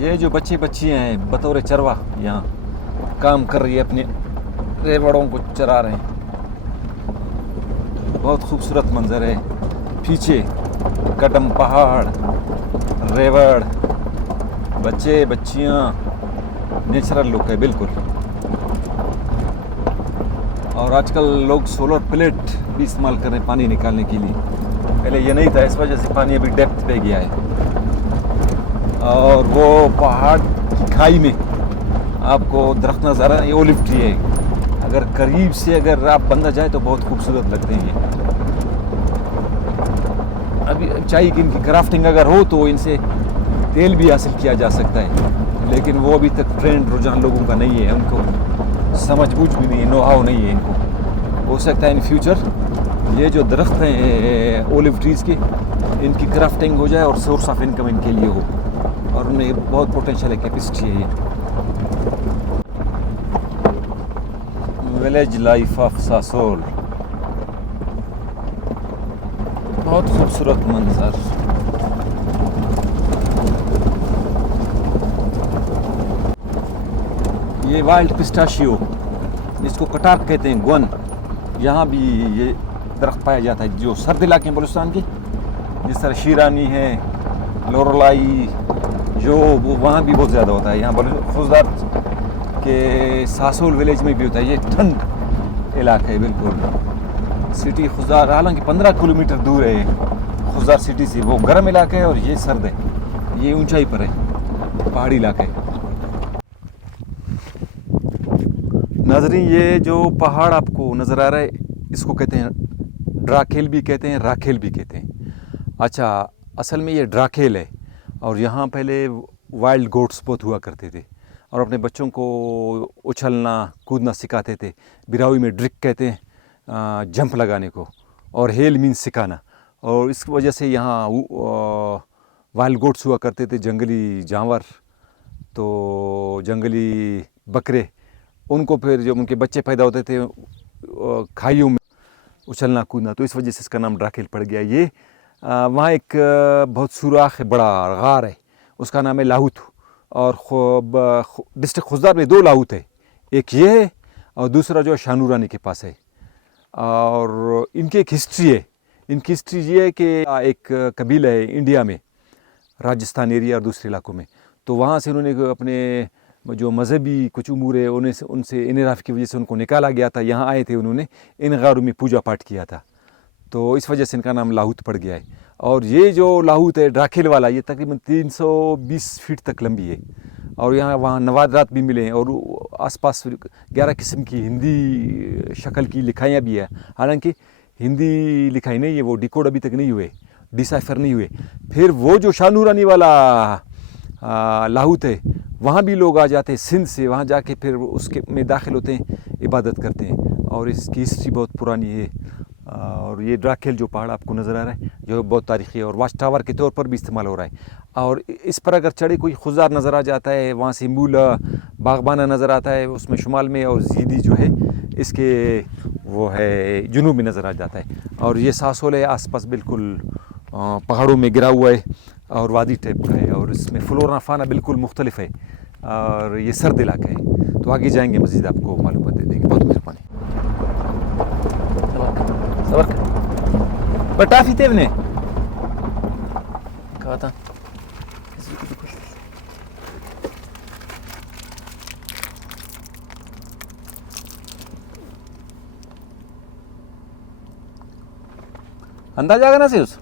ये जो बच्चे बच्चियाँ हैं बतौर चरवा यहाँ काम कर रही है, अपने रेवड़ों को चरा रहे हैं। बहुत खूबसूरत मंजर है। पीछे कदम पहाड़, रेवड़, बच्चे बच्चियाँ, नेचुरल लुक है बिल्कुल। और आजकल लोग सोलर प्लेट भी इस्तेमाल कर रहे हैं पानी निकालने के लिए। पहले ये नहीं था, इस वजह से पानी अभी डेप्थ पे गया है। और वो पहाड़ की खाई में आपको दरख्त नज़र आ रहा है, ये ओलिव ट्री है। अगर करीब से अगर आप बंदा जाए तो बहुत खूबसूरत लगते हैं ये। अभी चाहिए कि इनकी क्राफ्टिंग अगर हो तो इनसे तेल भी हासिल किया जा सकता है, लेकिन वो अभी तक ट्रेंड रुझान लोगों का नहीं है, उनको समझ बूझ भी नहीं है, नो हाउ नहीं है इनको। हो सकता है इन फ्यूचर ये जो दरख्त हैं ओलिव ट्रीज़ के, इनकी क्राफ्टिंग हो जाए और सोर्स ऑफ इनकम इनके लिए हो, और उनमें बहुत पोटेंशियल है, कैपेसिटी है ये। विलेज लाइफ ऑफ सासोल, बहुत खूबसूरत मंजर। ये वाइल्ड पिस्ताशियो, जिसको कटार कहते हैं, गवन, यहाँ भी ये दरख्त पाया जाता है। जो सर्द इलाके हैं बलूचिस्तान के, जिस तरह शीरानी है, लोरलाई, जो वो वहाँ भी बहुत ज़्यादा होता है। यहाँ खुशदार के सासोल विलेज में भी होता है। ये ठंड इलाका है बिल्कुल। सिटी खुशदार हालांकि 15 किलोमीटर दूर है खुशदार सिटी से, वो गर्म इलाका है, और ये सर्द है, ये ऊंचाई पर है, पहाड़ी इलाका है। नाज़रीन, ये जो पहाड़ आपको नज़र आ रहा है, इसको कहते हैं ड्राकेल भी कहते हैं, राखेल भी कहते हैं। अच्छा, असल में ये ड्राकेल है, और यहाँ पहले वाइल्ड गोट्स बहुत हुआ करते थे, और अपने बच्चों को उछलना कूदना सिखाते थे। बिरावी में ड्रिक कहते हैं जंप लगाने को, और हेल मीन्स सिखाना। और इस वजह से यहाँ वाइल्ड गोट्स हुआ करते थे, जंगली जानवर, तो जंगली बकरे, उनको फिर जब उनके बच्चे पैदा होते थे खाइयों में उछलना कूदना, तो इस वजह से इसका नाम ड्राकेल पड़ गया। ये वहाँ एक बहुत सुराख बड़ा गार है, उसका नाम है लाहूत। और डिस्ट्रिक्ट खुशदार में 2 लाहूत है, एक ये है और दूसरा जो शानूरानी के पास है। और इनकी एक हिस्ट्री है। इनकी हिस्ट्री ये है कि एक कबीला है इंडिया में, राजस्थान एरिया और दूसरे इलाकों में, तो वहाँ से उन्होंने अपने जो मज़हबी कुछ उमूर है उनसे इनराफ की वजह से उनको निकाला गया था। यहाँ आए थे, उन्होंने इन गारों में पूजा पाठ किया था, तो इस वजह से इनका नाम लाहूत पड़ गया है। और ये जो लाहूत है ड्राकेल वाला, ये तकरीबन 320 फीट तक लंबी है, और यहाँ वहाँ नवादरात भी मिले हैं, और आसपास 11 किस्म की हिंदी शक्ल की लिखाइयाँ भी है। हालांकि हिंदी लिखाई नहीं है, वो डिकोड अभी तक नहीं हुए, डिसाइफर नहीं हुए। फिर वो जो शानूरानी वाला लाहूत है, वहाँ भी लोग आ जाते हैं सिंध से, वहाँ जाके फिर उसके में दाखिल होते हैं, इबादत करते हैं, और इसकी हिस्ट्री बहुत पुरानी है। और ये ड्राकेल जो पहाड़ आपको नज़र आ रहा है, जो बहुत तारीख़ी है, और वाच टावर के तौर पर भी इस्तेमाल हो रहा है। और इस पर अगर चढ़े कोई खुशदार नज़र आ जाता है, वहाँ से मूला बागबाना नज़र आता है उसमें शुमाल में, और जीदी जो है इसके वो है जुनूब में नज़र आ जाता है। और ये सासोल है, आसपास बिल्कुल पहाड़ों में गिरा हुआ है, और वादी टाइप का है, और इसमें फ्लोरा फाना बिल्कुल मुख्तलिफ है, और ये सर्द इलाका है। तो आगे जाएंगे मज़ीद आपको मालूमात दे देंगे। बहुत मेहरबानी। बटाफी तेवने कहा था अंदाज आगा ना से उस,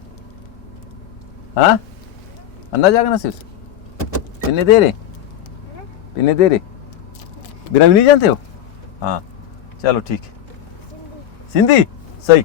हाँ अंदाज आगा ना से उस, पिन्ने दे रहे बिरामी नहीं जानते हो? हाँ चलो ठीक है। सिंधी सही।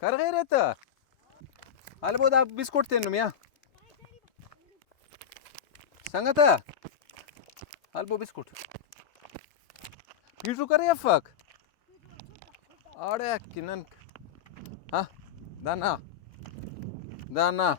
कर गए रहता हाल बहुत आप बिस्कुट थे मिया संगत हाल बो बिस्कुट पीटू करे Afak Ada kinan. Ha? Dana. Dana.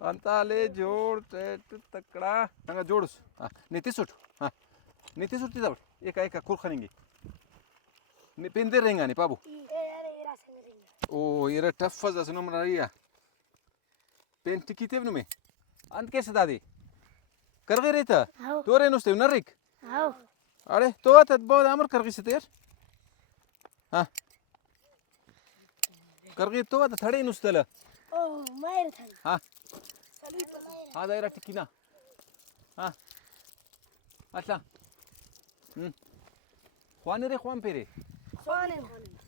अंताले जोड़ तकड़ा नंगा जोड़स नीति सुट हाँ नीति सुट तिदा एक कुल खनेंगे पेंदे रहेंगा नहीं पाबू ओ ये टफ फजा सुनो मरा रिया पेंट टिकी तेव नुमे अंत कैसे दादी कर गए रहता तो रे नुस्ते नरिक अरे तो आता बहुत आमर कर गई से हाँ कर गई तो आता थड़े नुस्तेला हाँ हाँ दायरा टिकी ना हाँ अच्छा ख्वाने रे ख्वान पे रे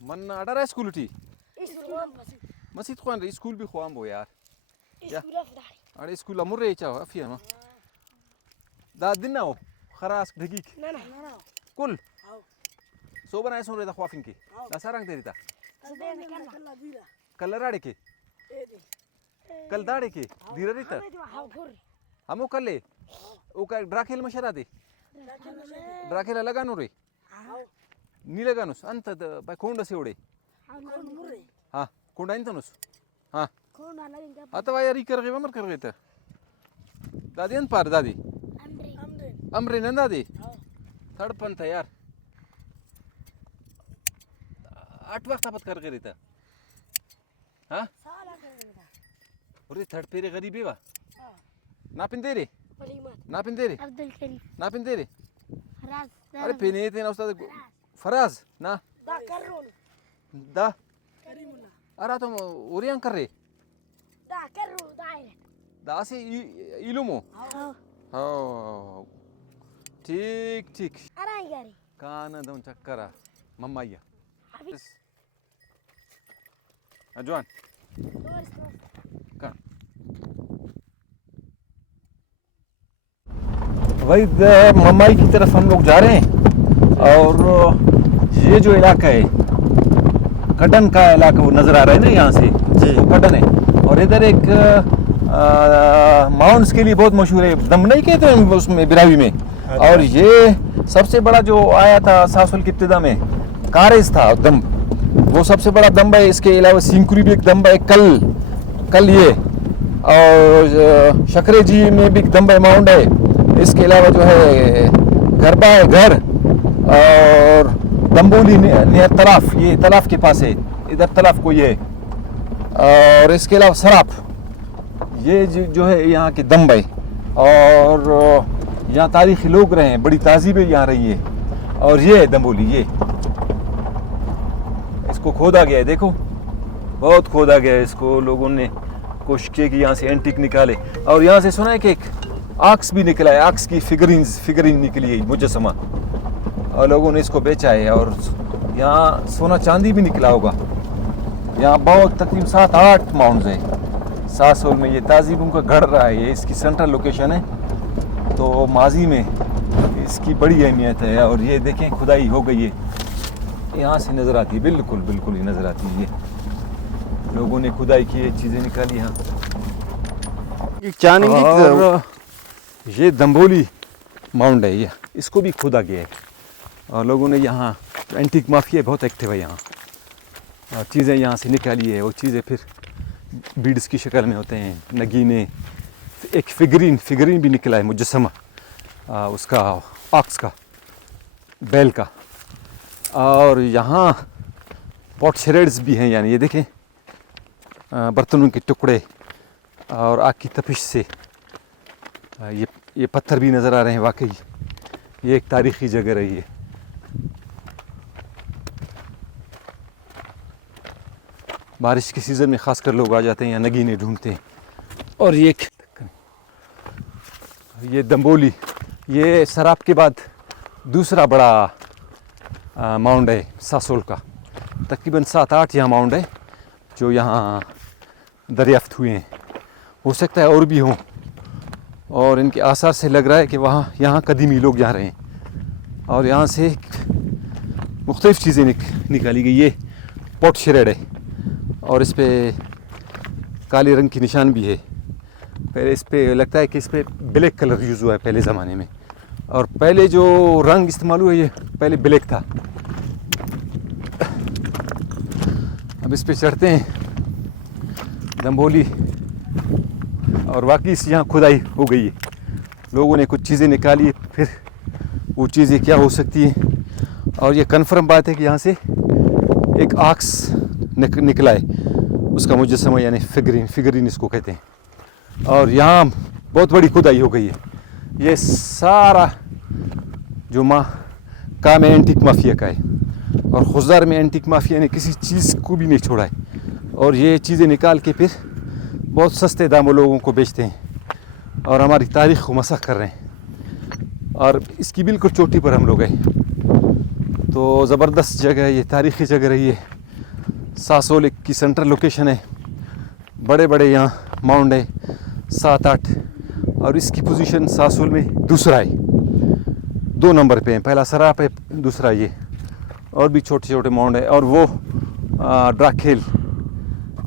मन अडा रे स्कूल उठी मस्जिद ख्वान रे स्कूल भी ख्वान बो यार अरे स्कूल अमर रे चाहो अफिया ना दा दिन ना हो खरास दकीक कुल सो बनाए सुन रहे था ख्वाफिन की दा सारंग तेरी था कलर आड़े के कल दाड़े के धीरे रहता हमो कर ले वो का ड्राकेल मशरा दे ड्राकेल लगानो रे नी लगानुस अंत बाय कोंड से उडे हाँ कोंड इंतनुस हाँ आता वाया री कर गए मर कर गए था दादी अन पार दादी अमरे नंद दादी थर्ड पन था यार 8 वक्त आपत कर गए था हाँ अरे थर्ड पेरे गरीबी वा ना पिंदे रे अब्दुल करीम ना पिंदे रे अरे पिने थे ना उस्ताद फराज ना दा करूं दा करीमुल्ला अरे तुम ओरियन कर रहे दा करूं दायरे दा से इलुमो हाँ ठीक ठीक अरे यारी काना दम चक्करा मम्मा या अजवान वही मम्माई की तरफ हम लोग जा रहे हैं और ये जो इलाका है कटन का इलाका वो नज़र आ रहा है ना यहाँ से वो कटन है और इधर एक माउंट्स के लिए बहुत मशहूर है दम नहीं कहते हैं उसमें बिरावी में और ये सबसे बड़ा जो आया था सासुल की इब्तिदा में कारेज था दम वो सबसे बड़ा दम है इसके अलावा सिंकुरी भी एक दम है कल ये और शकरे जी में भी एक दम है माउंट है इसके अलावा जो है गरबा है घर और दम्बोली नियर तलाफ ये तलाफ के पास है इधर तलाफ को ये और इसके अलावा सराप ये जो है यहाँ के दम्बे और यहाँ तारीखी लोग रहे हैं बड़ी तहजीबें यहाँ रही है और ये है दम्बोली ये इसको खोदा गया है देखो बहुत खोदा गया है इसको लोगों ने कोशिश की कि यहाँ से एंटीक निकाले और यहाँ से सुना है कि एक आक्स भी निकला है आक्स की फिगरिन निकली है मुजस्समा और लोगों ने इसको बेचा है और यहाँ सोना चांदी भी निकला होगा यहाँ बहुत तकरीबन 7-8 माउंट्स है सासोल में ये ताजीब उनका गढ़ रहा है ये इसकी सेंट्रल लोकेशन है तो माजी में इसकी बड़ी अहमियत है और ये देखें खुदाई हो गई है यहाँ से नज़र आती है बिल्कुल ही नज़र आती है ये लोगों ने खुदाई की चीज़ें निकाली यहाँ और ये दम्बोली माउंट है ये इसको भी खोदा गया है और लोगों ने यहाँ एंटीक माफिया बहुत एक्टिव है यहाँ चीज़ें यहाँ से निकाली है वो चीज़ें फिर बीड्स की शक्ल में होते हैं नगीने एक फिगरिन भी निकला है मुजस्समा उसका ऑक्स का बैल का और यहाँ पॉट शेरेड्स भी हैं यानी ये देखें बर्तनों के टुकड़े और आग की तपिश से ये पत्थर भी नज़र आ रहे हैं वाकई ये एक तारीख़ी जगह रही है बारिश के सीज़न में ख़ासकर लोग आ जाते हैं यहाँ नगीने ढूंढते हैं और ये दम्बोली ये सराप के बाद दूसरा बड़ा माउंट है सासोल का तकरीबन 7-8 यहाँ माउंट है जो यहाँ दरियाफ्त हुए हैं हो सकता है और भी हों और इनके आसार से लग रहा है कि वहाँ यहाँ कदीमी लोग जा रहे हैं और यहाँ से मुख्तलिफ़ चीज़ें निकाली गई ये पॉट शेरेड है और इस पर काले रंग की निशान भी है पहले इस पर लगता है कि इस पर ब्लैक कलर यूज़ हुआ है पहले ज़माने में और पहले जो रंग इस्तेमाल हुआ ये पहले ब्लैक था। अब इस पे चढ़ते हैं दम्बोली, और वाकई यहाँ खुदाई हो गई है, लोगों ने कुछ चीज़ें निकाली, फिर वो चीज़ें क्या हो सकती हैं। और ये कन्फर्म बात है कि यहाँ से एक आक्स निकला है, उसका मुजस्समा यानी फिगरीन इसको कहते हैं। और यहाँ बहुत बड़ी खुदाई हो गई है। ये सारा जो काम है एंटीक माफिया का है, और खुजदार में एंटीक माफिया ने किसी चीज़ को भी नहीं छोड़ा है, और ये चीज़ें निकाल के फिर बहुत सस्ते दामों लोगों को बेचते हैं और हमारी तारीख़ को मसख़ कर रहे हैं। और इसकी बिल्कुल चोटी पर हम लोग हैं, तो ज़बरदस्त जगह है, ये तारीख़ी जगह रही है। सासोल की सेंट्रल लोकेशन है, बड़े बड़े यहाँ माउंट है 7-8, और इसकी पोजीशन सासोल में दूसरा है, 2 नंबर पे है। पहला सराप है, दूसरा ये, और भी छोटे छोटे माउंट है। और वो ड्राखेल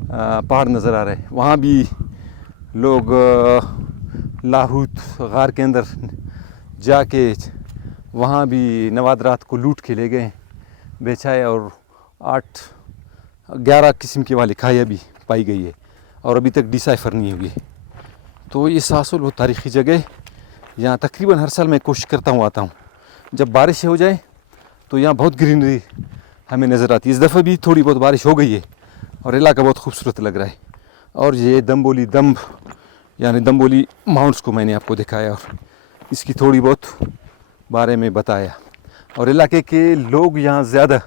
पहाड़ नज़र आ रहा है, वहाँ भी लोग लाहौत गार के अंदर जाके वहाँ भी नवादरात को लूट के ले गए, बेचा है, और 8-11 किस्म की वहाँ लिखाइयाँ भी पाई गई है, और अभी तक डिसाइफर नहीं हुई है। तो ये सासोल वो तारीख़ी जगह, यहाँ तकरीबन हर साल मैं कोशिश करता हूँ आता हूँ। जब बारिश हो जाए तो यहाँ बहुत ग्रीनरी हमें नज़र आती है। इस दफ़ा भी थोड़ी बहुत बारिश हो गई है और इलाका बहुत खूबसूरत लग रहा है। और ये दम्ब यानी दम्बोली माउंट्स को मैंने आपको दिखाया और इसकी थोड़ी बहुत बारे में बताया, और इलाके के लोग यहाँ ज़्यादा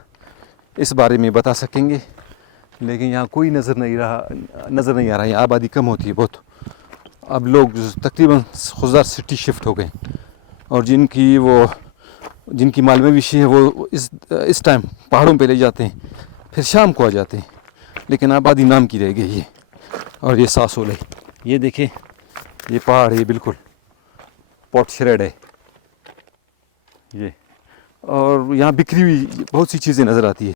इस बारे में बता सकेंगे, लेकिन यहाँ कोई नज़र नहीं आ रहा है। आबादी कम होती है बहुत, अब लोग तकरीबन खुजदार सिटी शिफ्ट हो गए, और जिनकी माल मवेशी है वो इस टाइम पहाड़ों पे ले जाते हैं, फिर शाम को आ जाते हैं, लेकिन आबादी नाम की रह गई है। और ये सासोल है, ये देखें, ये पहाड़ है, बिल्कुल पोर्टशरेड है ये, और यहाँ बिखरी हुई बहुत सी चीज़ें नज़र आती है।